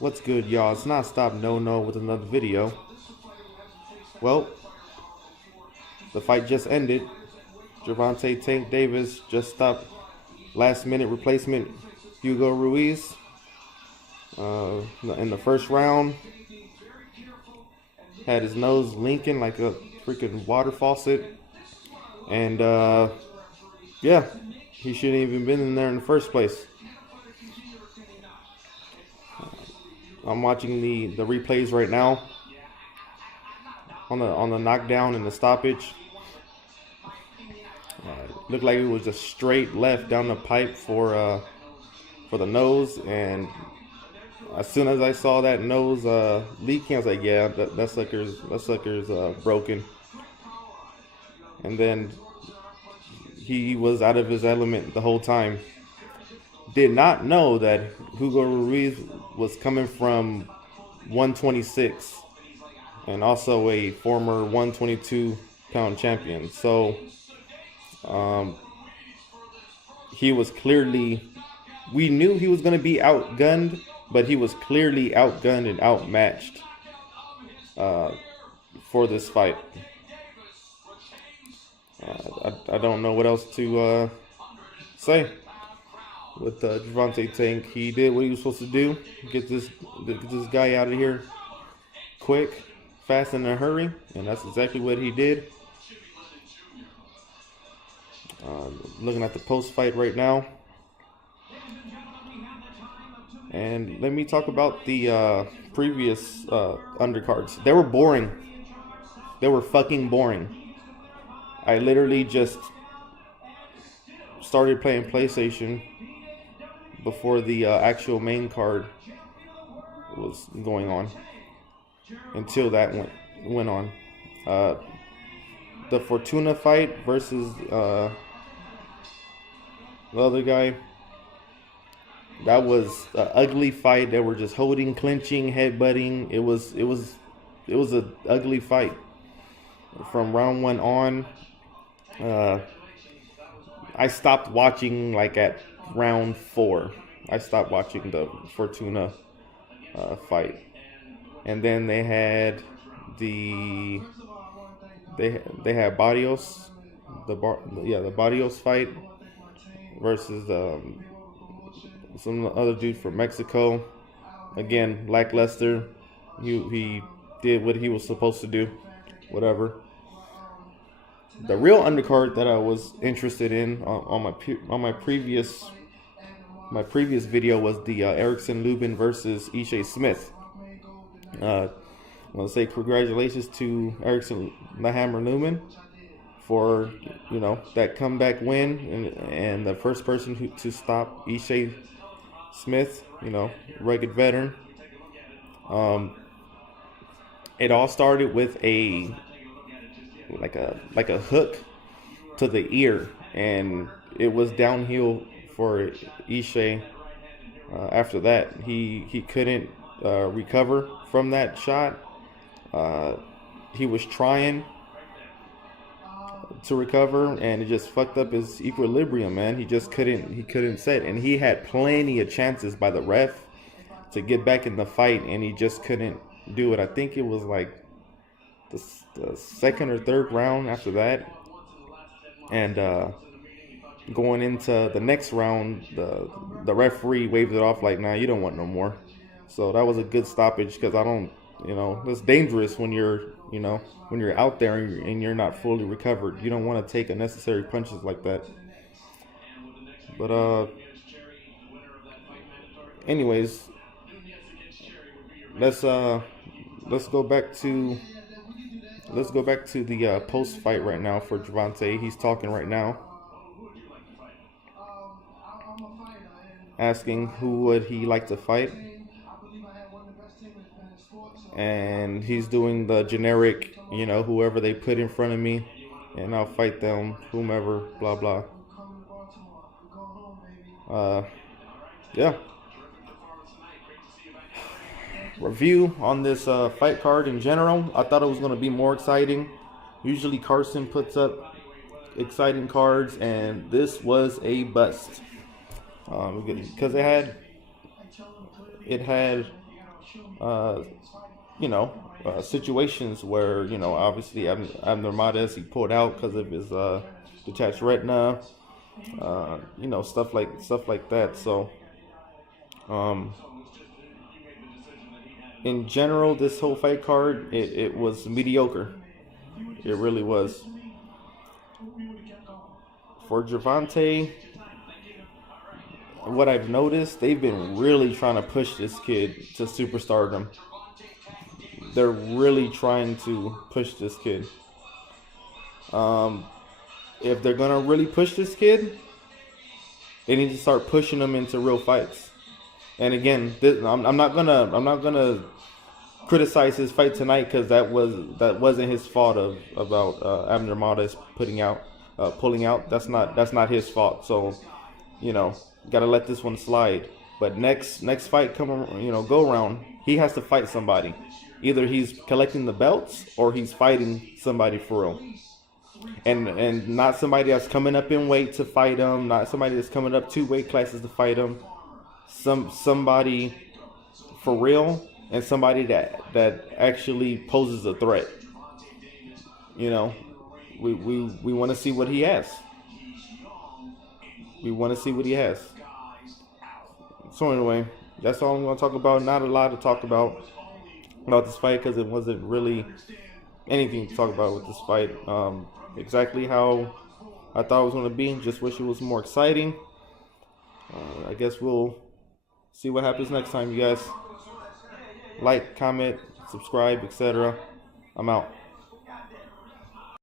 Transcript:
What's good, y'all? It's not Stop No with another video. Well, the fight just ended. Gervonta Tank Davis just stopped last minute replacement Hugo Ruiz in the first round. Had his nose leaking like a freaking water faucet. And yeah, he shouldn't even been in there in the first place. I'm watching the replays right now on the knockdown and the stoppage. Looked like it was just straight left down the pipe for the nose, and as soon as I saw that nose leaking, I was like, yeah, that sucker's broken. And then he was out of his element the whole time. Did not know that Hugo Ruiz was coming from 126 and also a former 122-pound champion. So he was clearly, we knew he was going to be outgunned, but he was clearly outgunned and outmatched for this fight. I don't know what else to say. With Gervonta Tank, he did what he was supposed to do. Get this guy out of here quick, fast, and in a hurry, and that's exactly what he did. Looking at the post-fight right now, and let me talk about the previous undercards. They were boring. They were fucking boring. I literally just started playing PlayStation before the actual main card was going on, until that went on. The Fortuna fight versus the other guy, that was an ugly fight. They were just holding, clinching, headbutting. It was an ugly fight from round one on. I stopped watching like at round 4. I stopped watching the Fortuna fight, and then they had Barrios, the Barrios fight versus some other dude from Mexico. Again, lackluster. He did what he was supposed to do, whatever. The real undercard that I was interested in on my previous video was the Erickson Lubin versus Ishe Smith. I want to say congratulations to Erickson the Hammer Lubin for that comeback win, and the first person to stop Ishe Smith, rugged veteran. It all started with a hook to the ear, and it was downhill for Ishe. After that, he couldn't recover from that shot. He was trying to recover, and it just fucked up his equilibrium, man. He couldn't set, and he had plenty of chances by the ref to get back in the fight, and he just couldn't do it. I think it was like the second or third round after that, and going into the next round, the referee waved it off like, nah, you don't want no more. So that was a good stoppage, because I don't, it's dangerous when you're out there and you're not fully recovered. You don't want to take unnecessary punches like that. But anyways, let's go back to the post fight right now for Gervonta. He's talking right now, asking who would he like to fight, and he's doing the generic, whoever they put in front of me, and I'll fight them, whomever, blah blah. Yeah. Review on this fight card in general. I thought it was going to be more exciting. Usually Carson puts up exciting cards, and this was a bust, because it had uh, situations where, obviously Abnormades, he pulled out because of his detached retina, stuff like that. So, in general, this whole fight card, it was mediocre. It really was. For Gervonta, what I've noticed, they've been really trying to push this kid to superstardom. They're really trying to push this kid. If they're gonna really push this kid, they need to start pushing him into real fights. And again, I'm not gonna criticize his fight tonight because that wasn't his fault about Abner Mades pulling out. That's not his fault. So, gotta let this one slide. But next fight go around, he has to fight somebody. Either he's collecting the belts or he's fighting somebody for real. And not somebody that's coming up in weight to fight him, not somebody that's coming up 2 weight classes to fight him. Somebody for real, and somebody that actually poses a threat. We want to see what he has. We want to see what he has. So anyway, that's all I'm going to talk about. Not a lot to talk about this fight because it wasn't really anything to talk about with this fight. Exactly how I thought it was going to be. Just wish it was more exciting. I guess we'll see what happens next time, you guys. Like, comment, subscribe, etc. I'm out.